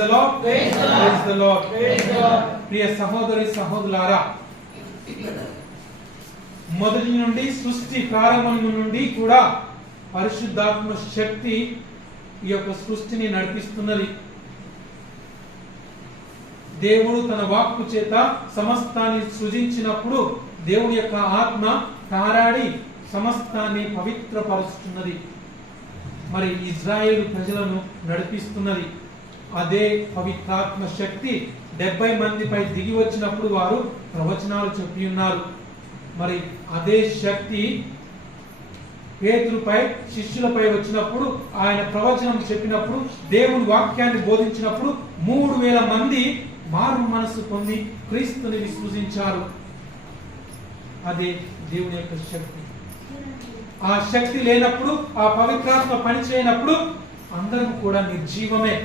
The lord, praise the lord. ప్రియ సహోదరి సహోదరులారా, మొదటి నుండి సృష్టి ప్రారంభం నుండి కూడా పరిశుద్ధాత్మ శక్తి ఈ యొక్క సృష్టిని నడిపిస్తున్నది. దేవుడు తన వాక్కు చేత సమస్తాన్ని సృజించినప్పుడు దేవుని యొక్క ఆత్మ తారాడి సమస్తాన్ని పవిత్రపరుస్తున్నది. మరి ఇజ్రాయేలు ప్రజలను నడిపిస్తున్నది. అదే పవిత్రాత్మ శక్తి 70 మందిపై దిగి వచ్చినప్పుడు వారు ప్రవచనాలు చెప్పి ఉన్నారు. మరి అదే శక్తి పేతురుపై శిష్యులపై వచ్చినప్పుడు ఆయన ప్రవచనం చెప్పినప్పుడు దేవుని వాక్యాన్ని బోధించినప్పుడు 3000 మంది మారు మనసు పొంది క్రీస్తుని విశ్వసించారు. అదే దేవుని యొక్క శక్తి. ఆ శక్తి లేనప్పుడు, ఆ పవిత్రాత్మ పని చేయనప్పుడు అందరూ కూడా నిర్జీవమే.